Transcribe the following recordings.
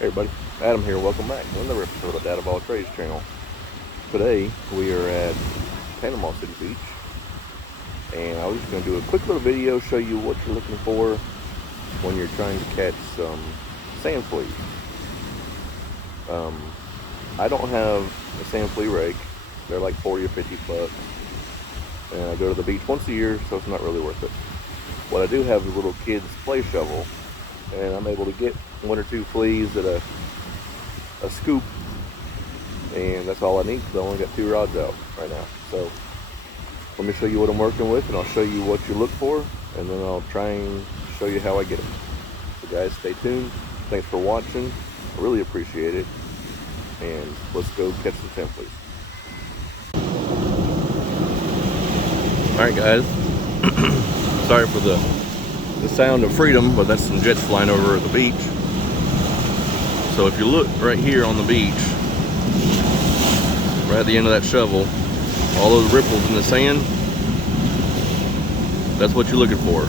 Hey everybody, Adam here. Welcome back to another episode of Dad of All Trades channel. Today we are at Panama City Beach, and I was just going to do a quick little video, show you what you're looking for when you're trying to catch some sand fleas. I don't have a sand flea rake. They're like 40 or 50 bucks, and I go to the beach once a year, so it's not really worth it. What I do have is a little kid's play shovel, and I'm able to get one or two fleas at a scoop, and that's all I need because I only got 2 rods out right now. So let me show you what I'm working with, and I'll show you what you look for, and then I'll try and show you how I get them. So guys, stay tuned. Thanks for watching. I really appreciate it, and let's go catch some sand fleas. Alright guys, sorry for the sound of freedom, but that's some jets flying over the beach. So if you look right here on the beach, right at the end of that shovel, all those ripples in the sand, that's what you're looking for.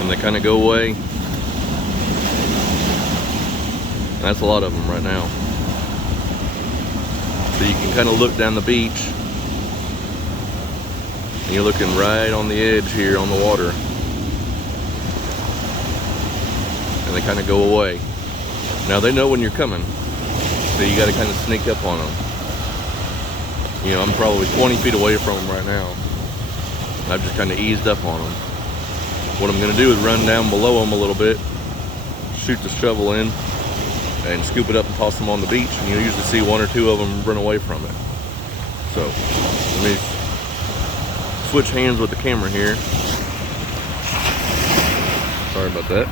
And they kind of go away. And that's a lot of them right now. So you can kind of look down the beach, and you're looking right on the edge here on the water, and they kind of go away. Now they know when you're coming, so you got to kind of sneak up on them. You know, I'm probably 20 feet away from them right now. I've just kind of eased up on them. What I'm going to do is run down below them a little bit, shoot the shovel in, and scoop it up and toss them on the beach, and you'll usually see 1 or 2 of them run away from it. So let me switch hands with the camera here. Sorry about that.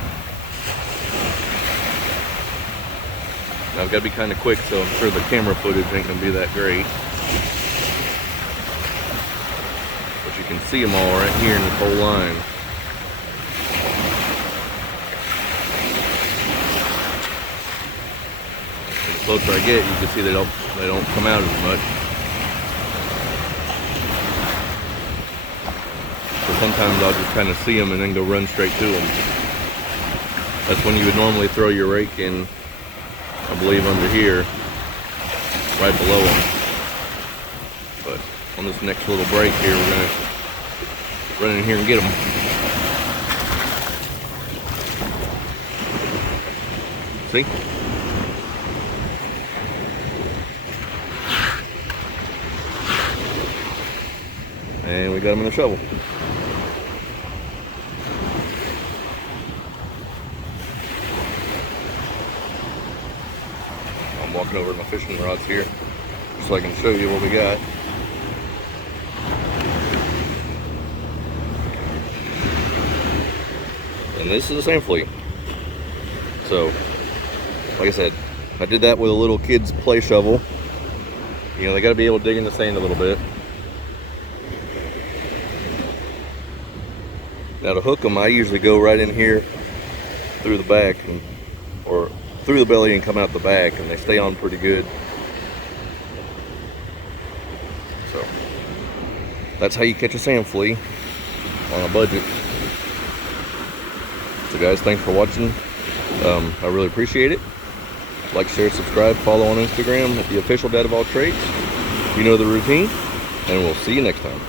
Now I've got to be kind of quick, so I'm sure the camera footage ain't going to be that great. But you can see them all right here in this whole line. And the closer I get, you can see they don't come out as much. So sometimes I'll just kind of see them and then go run straight to them. That's when you would normally throw your rake in, I believe, under here, right below them. But on this next little break here, we're going to run in here and get them. See? And we got them in the shovel. I'm walking over to my fishing rods here so I can show you what we got. And this is the sand flea. So, like I said, I did that with a little kid's play shovel. You know, they got to be able to dig in the sand a little bit. Now to hook them, I usually go right in here through the back, or through the belly and come out the back, and they stay on pretty good. So that's how you catch a sand flea on a budget. So guys, thanks for watching. I really appreciate it. Like, share, subscribe, follow on Instagram at the official Dad of All Trades. You know the routine, and we'll see you next time.